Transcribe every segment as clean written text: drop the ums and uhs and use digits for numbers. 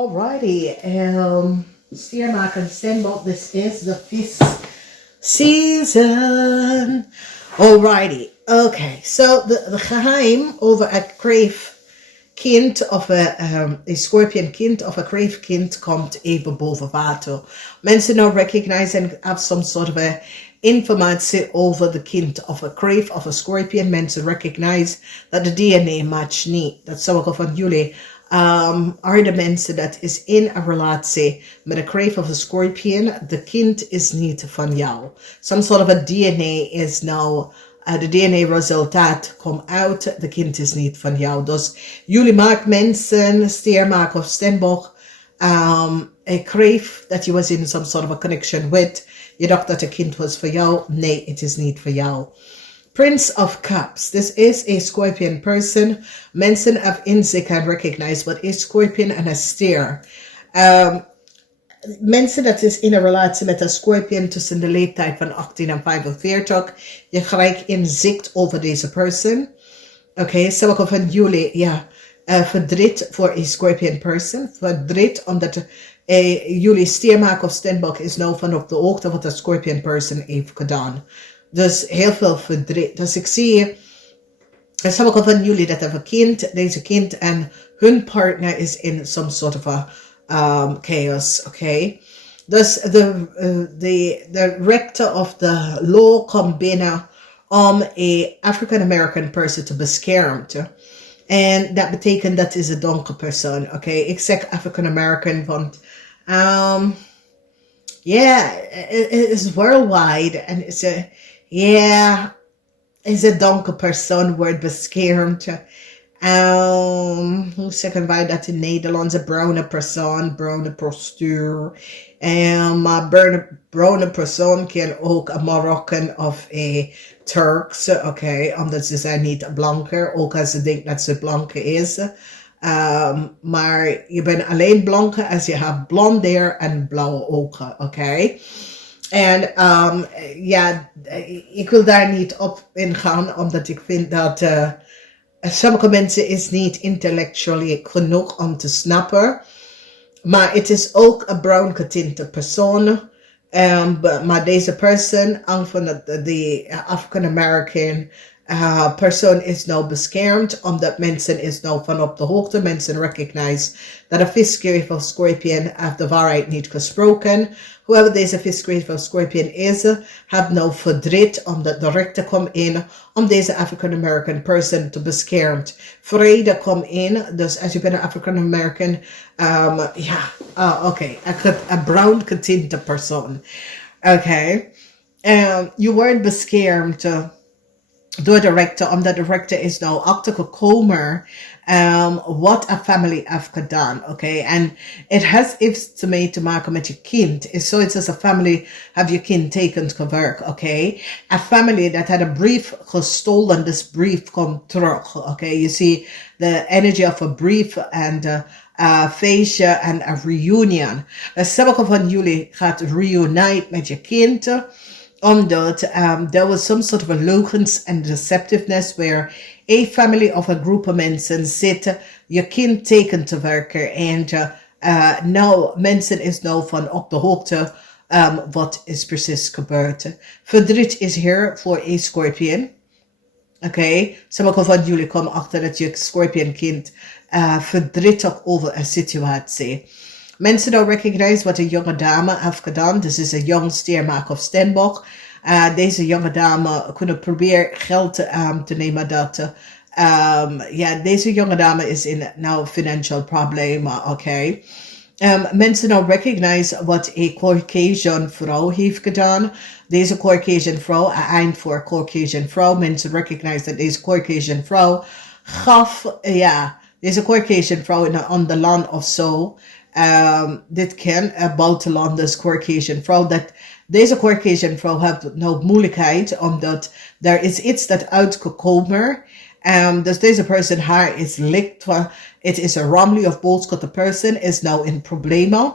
Alrighty, Stier Maagd Steenbok, this is the Vissen season. Alrighty, okay, so de geheim over een kreefkind of een scorpionkind of een kreefkind komt even boven water. Mensen nou recognize and have some sort of a informatie over the kind of a kreef of a scorpion. Mensen recognize dat de DNA match niet. Dat zou ik van jullie. Are de mensen dat is in een relatie met een kreef of a scorpion, de kind is niet van jou. Some sort of a DNA is now, de DNA resultaat komt uit, de kind is niet van jou. Dus jullie maken mensen, Stier Maagd of Steenbok, een kreef that you was in some sort of a connection with. Je dacht dat de kind was voor jou. Nee, het is niet voor jou. Prince of Cups. This is a scorpion person. Mensen have inzicht can recognize what is scorpion and a stier. Mensen dat is in een relatie met een scorpion tussen de leeftijd van 18 en 45. Je krijgt inzicht over deze person. Oké, sommige van jullie, ja, verdriet voor een scorpion person. Verdriet omdat jullie Stier Maagd of Steenbok is nou van op de hoogte wat een scorpion person heeft gedaan. Dus heel veel verdriet. Dus ik zie, sommige van jullie dat hebben kind, deze kind en hun partner is in some sort of a chaos, okay? Dus de rector of the law komt binnen om een African American person te beschermen. En dat betekent dat is een donkere persoon, oké? Ik zeg African American, want it is worldwide en is a is een donkere persoon wordt beschermd. Hoe zeggen wij dat in Nederlands? Een bruine persoon, bruine postuur. Maar bruine persoon kan ook een Marokkaan of een Turks, oké, omdat ze zijn niet blanker, ook als ze denkt dat ze blanke is. Maar je bent alleen blanke als je hebt blond haar en blauwe ogen, oké? En ik wil daar niet op ingaan, omdat ik vind dat sommige mensen is niet intellectually genoeg om te snappen. Maar het is ook een brown getinte persoon. Maar deze persoon, van de African American persoon is nou beschermd, omdat mensen is nou van op de hoogte. Mensen recognize dat een visgreep of scorpion heeft de waarheid niet gesproken. Whoever deze visgreep of scorpion is, heeft nou verdriet omdat de rechter komt in om deze African American person te beschermen. Vrede komt in, dus als je bent een African American, een brown getinte persoon. Oké. Je wordt beschermd door de rechter, omdat de rechter is nou achtergekomen wat een family heeft gedaan, oké? En het heeft iets te maken met je kind. Het is zoiets als een family heeft je kind tekend gewerkt, oké? Een family dat had een brief gestolen, dus brief komt terug, oké? Je ziet de energy of a brief en feestje en een reunion. Dus sommige van jullie gaat reunite met je kind, omdat there was some sort of a logans and deceptiveness where a family of a group of mensen zitten je kind teken te werken en nou mensen is nou van op de hoogte wat is precies gebeurd. Verdriet is hier voor een scorpion. Oké, sommige van jullie komen achter dat je scorpion kind verdrietig over een situatie. Mensen nou recognize wat een jonge dame heeft gedaan. Dit is een jong Stier Maagd of Steenbok. Deze jonge dame kunnen proberen geld te nemen dat deze jonge dame is in nou financial problemen, oké. Mensen nou recognize wat een Caucasian vrouw heeft gedaan. Deze Caucasian vrouw, een eind voor Caucasian vrouw. Mensen recognize dat deze Caucasian vrouw gaf, deze Caucasian vrouw in een ander land of zo. Dit kan een buitenlanders Caucasian vrouw. Dat deze Caucasian vrouw heeft nou moeilijkheid, omdat er is iets dat uitgekomen. Dus deze persoon haar is licht. Het is een ramly of boodschap. De persoon is nou in problemen.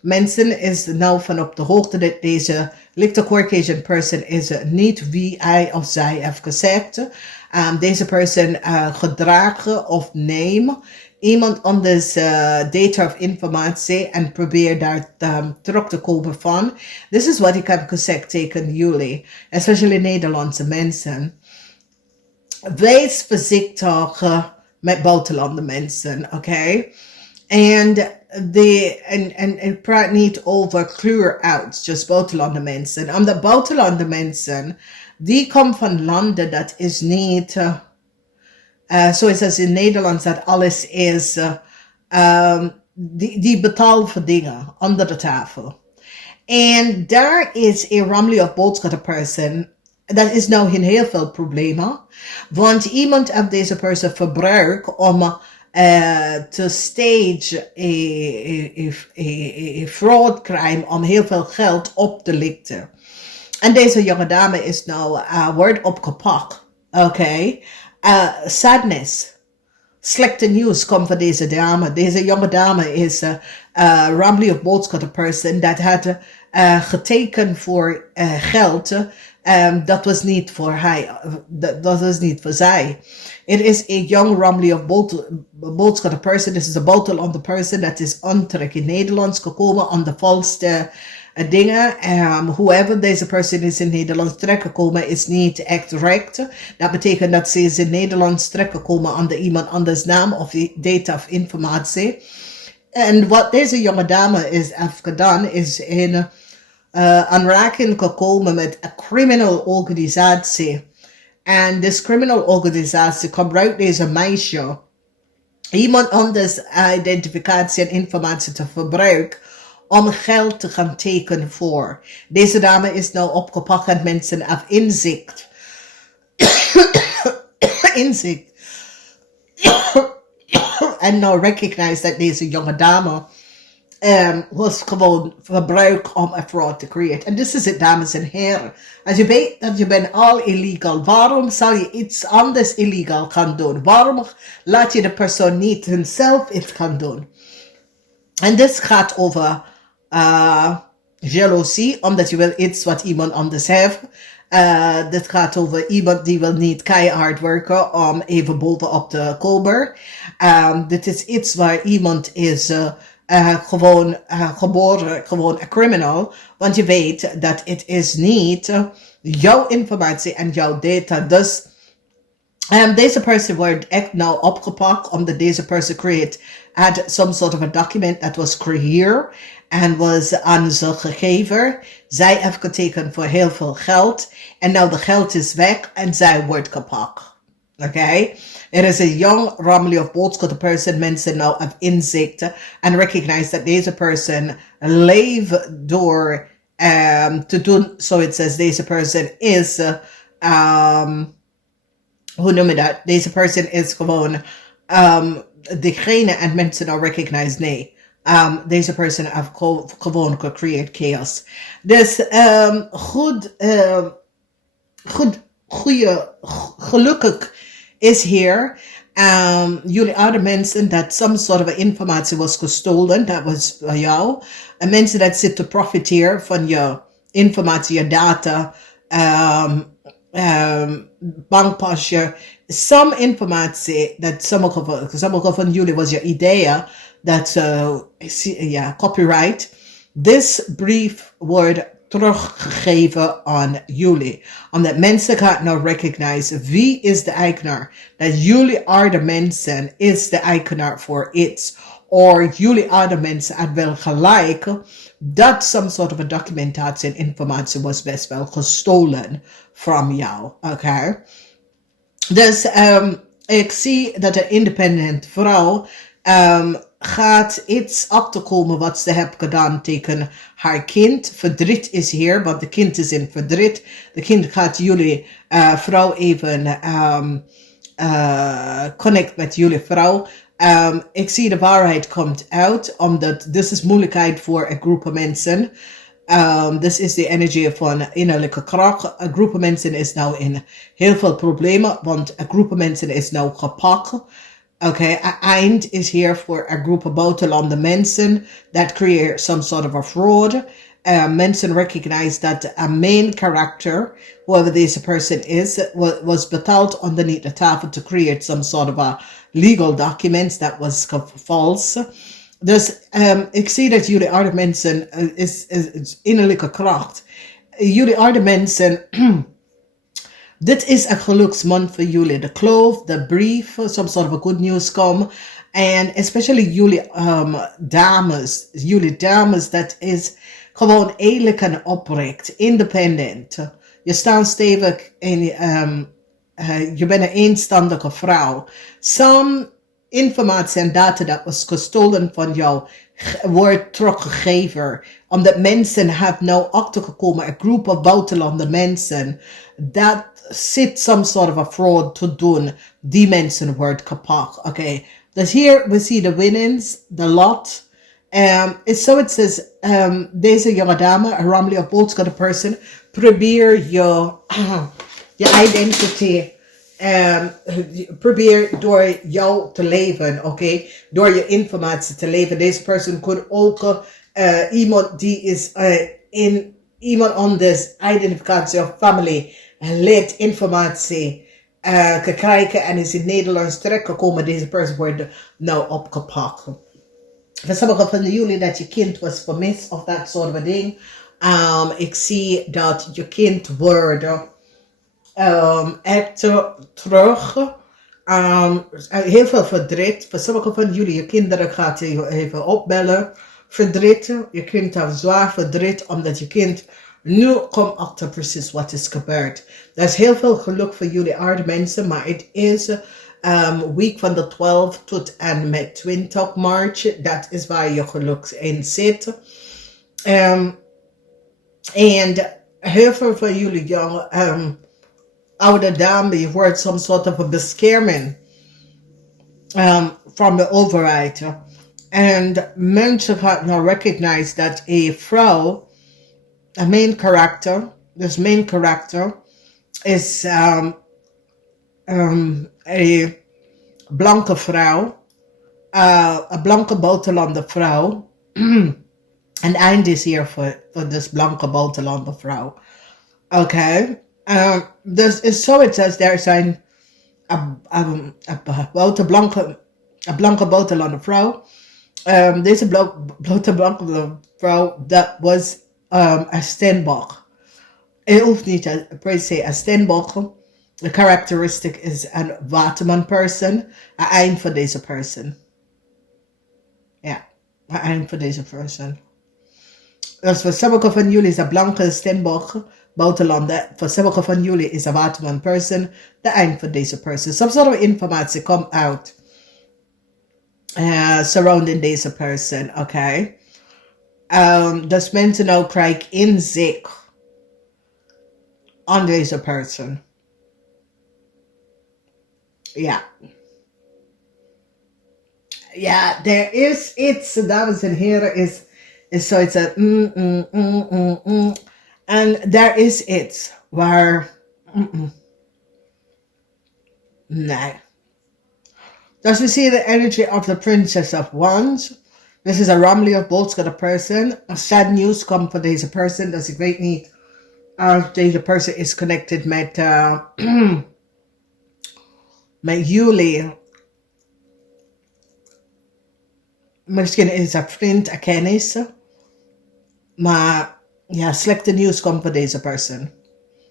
Mensen is nou van op de hoogte dat deze lichte Caucasian person is niet wie hij of zij heeft gezegd. Deze persoon gedragen of nemen iemand anders data of informatie en probeer daar terug te komen van. This is wat ik heb gezegd tegen jullie, especially Nederlandse mensen. Wees voorzichtig met buitenlandse mensen, oké? En ik praat niet over clear-outs, just buitenlandse mensen. Omdat buitenlandse mensen, die komen van landen dat is niet, zoals als in Nederland dat alles is, die betalen voor dingen onder de tafel. En daar is een ramly of boodschappenperson. Dat is nou geen heel veel problemen. Want iemand heeft deze persoon verbruikt om te stage een fraud crime om heel veel geld op te lichten. En deze jonge dame is nou wordt opgepakt. Oké. Sadness. Slechte nieuws komt van deze dame. Deze jonge dame is ramly of boodschappenperson dat had getekend voor geld. Dat was niet voor hij. Dat was niet voor zij. Het is een young ramly of boodschappenperson. This is een buitenlandse person dat is ontrek in Nederlands gekomen aan de valste dingen. Whoever deze persoon is in Nederlands terechtgekomen is niet echt recht. Dat betekent dat ze is in Nederlands terechtgekomen onder iemand anders naam of data of informatie. En wat deze jonge dame heeft gedaan is in aanraking gekomen met een criminal organisatie. En deze criminal organisatie gebruikt deze meisje iemand anders identificatie en informatie te gebruiken om geld te gaan tekenen voor. Deze dame is nou opgepakt en mensen hebben inzicht. inzicht. En nou recognize dat deze jonge dame was gewoon gebruikt om een fraud te creëren. En dit is het, dames en heren. Als je weet dat je bent al illegal, waarom zou je iets anders illegal gaan doen? Waarom laat je de persoon niet hunzelf iets gaan doen? En dit gaat over jaloezie, omdat je wil iets wat iemand anders heeft. Dit gaat over iemand die wil niet keihard werken om even bovenop te komen. Dit is iets waar iemand is gewoon geboren, gewoon een criminal. Want je weet dat het is niet jouw informatie en jouw data. Dus deze persoon wordt echt nou opgepakt omdat deze persoon had some sort of a document that was creëerd en was aan ze gegeven. Zij heeft getekend voor heel veel geld en nou de geld is weg en zij wordt gepakt. Oké? Er is een young ramly of boodschappenperson. Mensen nou have inzicht en recognize dat deze persoon leeft door te doen zoiets als deze persoon is hoe noem je dat? Deze persoon is gewoon degene en mensen nou recognize nee. Deze persoon heeft gewoon gecreëerd chaos. Dus gelukkig is hier jullie oude mensen dat some sort of informatie was gestolen. Dat was van jou. En mensen dat zitten profiteren van je informatie, je data, bankpasje. Some informatie dat sommige van jullie was je idee dat copyright. This brief wordt teruggegeven aan jullie. Omdat mensen gaan nou recognize wie is de eigenaar. Dat jullie oude mensen is de eigenaar voor iets. Of jullie oude mensen had wel gelijk dat some sort of a documentatie en informatie was best wel gestolen van jou. Oké? Dus ik zie dat een independent vrouw gaat iets op te komen wat ze heeft gedaan tegen haar kind. Verdriet is hier, want de kind is in verdriet. De kind gaat jullie vrouw even connect met jullie vrouw. Ik zie de waarheid komt uit, omdat dit is moeilijkheid voor een groep mensen. This is de energie van innerlijke kracht. Een groep mensen is nou in heel veel problemen, want een groep mensen is nou gepakt. Okay, een eind is hier voor een groep buitenlandse mensen that create some sort of a fraud. mensen recognize that a main character, whoever this person is, was betaald underneath the tafel to create some sort of a legal documents that was false. Dus ik zie dat jullie aarde mensen is innerlijke kracht. Jullie aarde mensen, dit is een geluksmaand voor jullie. De kloof, de brief, some sort of a good news come. And especially jullie dames, dat is gewoon eerlijk en oprecht, independent. Je staat stevig en je bent een eenstandige vrouw. Some informatie en data dat was gestolen van jou wordt teruggegeven. Omdat mensen hebben nou achtergekomen, een groep of buitenlandse mensen, dat zit some sort of a fraud te doen. Die mensen worden gepakt. Oké. Dus hier we see the winnings, the lot. It says, deze jonge dame, a Ramley of boodschap person, probeer je identity, probeer door jou te leven, oké? Door je informatie te leven. Deze person kan ook iemand die is iemand anders identificatie of family leert informatie krijgen en is in Nederlands terechtgekomen. Deze person wordt nou opgepakt. Voor sommigen van jullie dat je kind was vermist of dat soort van ding. Ik zie dat je kind wordt echt terug. Heel veel verdriet. Voor sommigen van jullie, je kinderen gaat je even opbellen. Verdriet. Je kind heeft zwaar verdriet omdat je kind nu komt achter precies wat is gebeurd. Er is heel veel geluk voor jullie aarde mensen, maar het is week van de 12 tot en met 20 maart. Dat is waar je geluk in zit. En heel veel van jullie jonge oude dame, je hoort some sort of a bescherming van de overheid. En mensen gaan nou recognize dat een vrouw, een main character, dus main character is een blanke vrouw, een blanke buitenlandse vrouw. En eind is hier voor dus blanke buitenlandse vrouw. Oké. Dus is zoiets als er zijn een blanke buitenlandse vrouw. Deze blanke vrouw, dat was een Steenbok. Het hoeft niet per se een Steenbok. De characteristic is een waterman person. Een eind voor deze person. Ja, een eind voor deze person. Dus voor sommige van jullie is een blanke Steenbok, buitenlander. Voor sommige van jullie is een waterman person. De eind voor deze person. Some sort of informatie come out surrounding deze person, oké? Dus mensen nou krijgen inzicht aan deze person. Ja. Ja, er is iets, dames en heren, is zoiets dat en there is iets waar nee. Dus we see the energy of the Princess of Wands. This is a Ramley of Bolts got a person. A sad news come for deze person. Dus ik weet niet of deze person is connected met met Juli. Misschien is een vriend, een kennis. Maar ja, slechte nieuws komt voor deze person.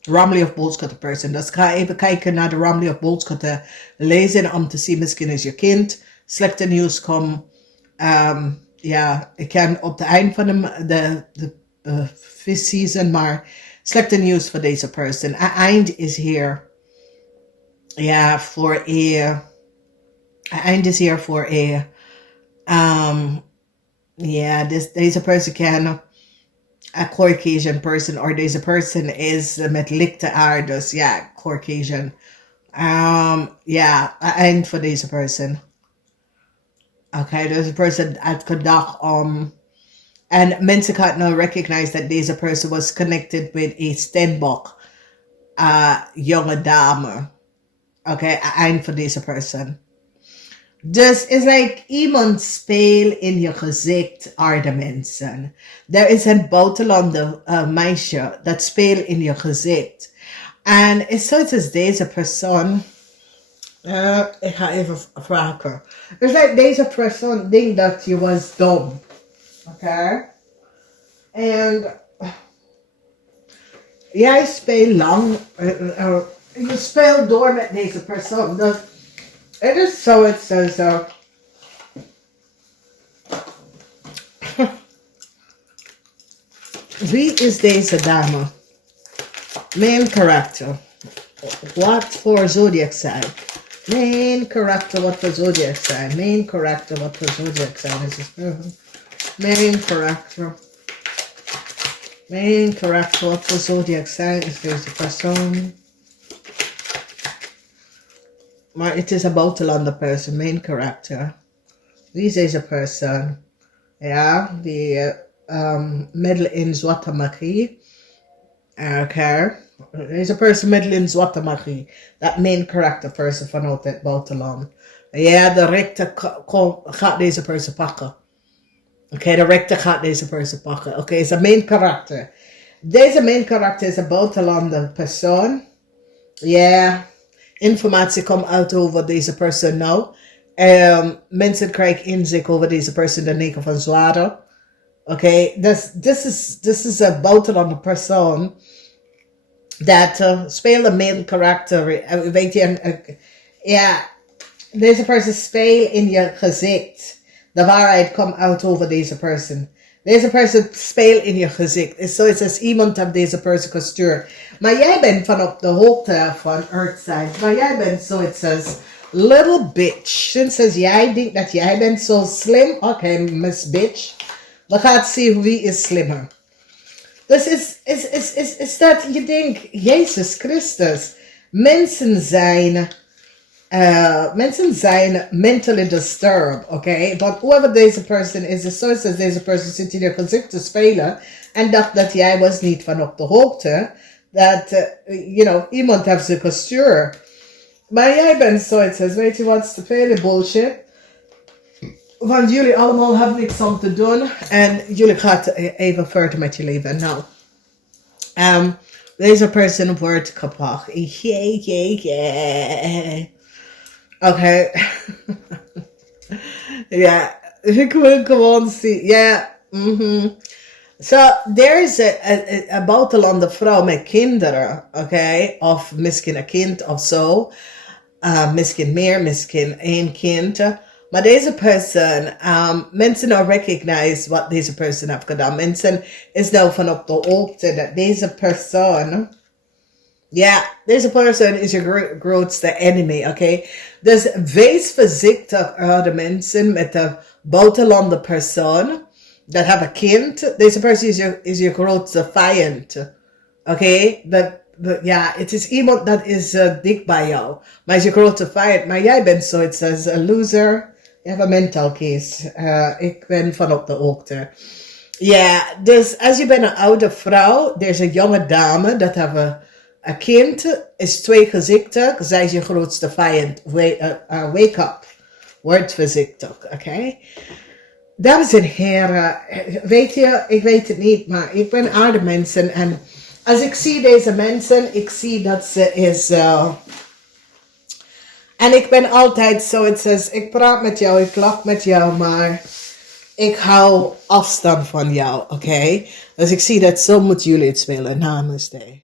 Ramley of Bolts got a person. Dus ga even kijken naar de Ramley of Bolts got a lezen om te zien, misschien is je kind. Slechte nieuws komt. Ja, ik kan op het eind van de fish season, maar slechte nieuws voor deze person. Een eind is hier. Ja, voor een eind is hier voor een ja, deze person kan a Caucasian person, or deze person is met lichte aard, dus ja, Caucasian. Ja, een eind voor deze person. Oké, deze person had gedacht en mensen gaan nou recognize dat deze person was connected with a Steenbok, jonge dame. Oké, een eind voor deze person. Dus is like iemand speel in je gezicht, aarde mensen. Er is een buitenlander meisje dat speelt in je gezicht. En is zoiets als deze persoon. Ik ga even vragen. Dus like deze persoon denkt dat je was dom. Oké? En jij speelt lang. Je speelt door met deze persoon. Dus het is zoiets als... wie is deze dame? Main character. Wat voor zodiac sign? Main character, what for zodiac sign? Main character, what for zodiac sign is this person? Main character. Main character, what for zodiac sign is deze persoon? Maar het is een buitenlander person, main character. Wie is deze persoon? Ja, die middel in zwarte magie. Oké. Deze person middel in zwarte magie. Dat main character person vanuit het buitenland. Ja, de rechter gaat deze person pakken. Oké, de rechter gaat deze person pakken. Oké, is een main character. Deze main character is een buitenlander persoon. Ja, informatie komt uit over deze persoon nou. Mensen krijgen inzicht over deze persoon, de 9 van zwaarden. Oké, this is een buitenlander persoon. Dat speelt een main character. Weet je, ja, deze persoon speelt in je gezicht. De waarheid komt uit over deze persoon. Deze persoon speelt in je gezicht. Het is zoiets als iemand heeft deze persoon gestuurd. Maar jij bent van op de hoogte van Earthside. Maar jij bent zoiets als little bitch. Sinds als jij denkt dat jij bent zo slim. Oké, miss bitch. We gaan zien wie is slimmer. Dus is dat je denkt, Jezus Christus, mensen zijn mentally disturbed, oké? Want whoever deze person is zoals als deze person zit in je gezicht te spelen en dacht dat jij was niet van op de hoogte, dat, iemand heeft ze gestuurd. Maar jij bent zoiets als, weet je wat, te veel bullshit. Want jullie allemaal hebben niks om te doen. En jullie gaan even verder met je leven. Nou. Deze persoon wordt kapot. Oké. Ja. Ik wil gewoon zien. Ja. So, there is een buitenlander vrouw met kinderen. Oké. Of misschien een kind of zo. Misschien meer, misschien één kind. Maar deze persoon, mensen nou recognize wat deze persoon heeft gedaan. Mensen is nou van op de hoogte dat deze persoon, deze persoon is je grootste enemy, oké? Dus wees voorzichtig de mensen met de buitenlander persoon. Dat heeft een kind. Deze persoon is je grootste vijand, oké? Ja, het is iemand dat is dik bij jou. Maar is je grote vijand. Maar jij bent zoiets als een loser. Je hebt een mental case. Ik ben van op de hoogte. Ja, dus als je bent een oude vrouw. Er is een jonge dame. Dat heeft een kind. Is 2 gezichten. Zij is je grootste vijand. Wake up. Word voorzichtig. Oké? Dames en heren. Weet je, ik weet het niet. Maar ik ben oude mensen. En als ik zie deze mensen. Ik zie dat ze is... En ik ben altijd zoiets als, ik praat met jou, ik lach met jou, maar ik hou afstand van jou, oké? Dus ik zie dat zo moeten jullie het spelen. Namaste.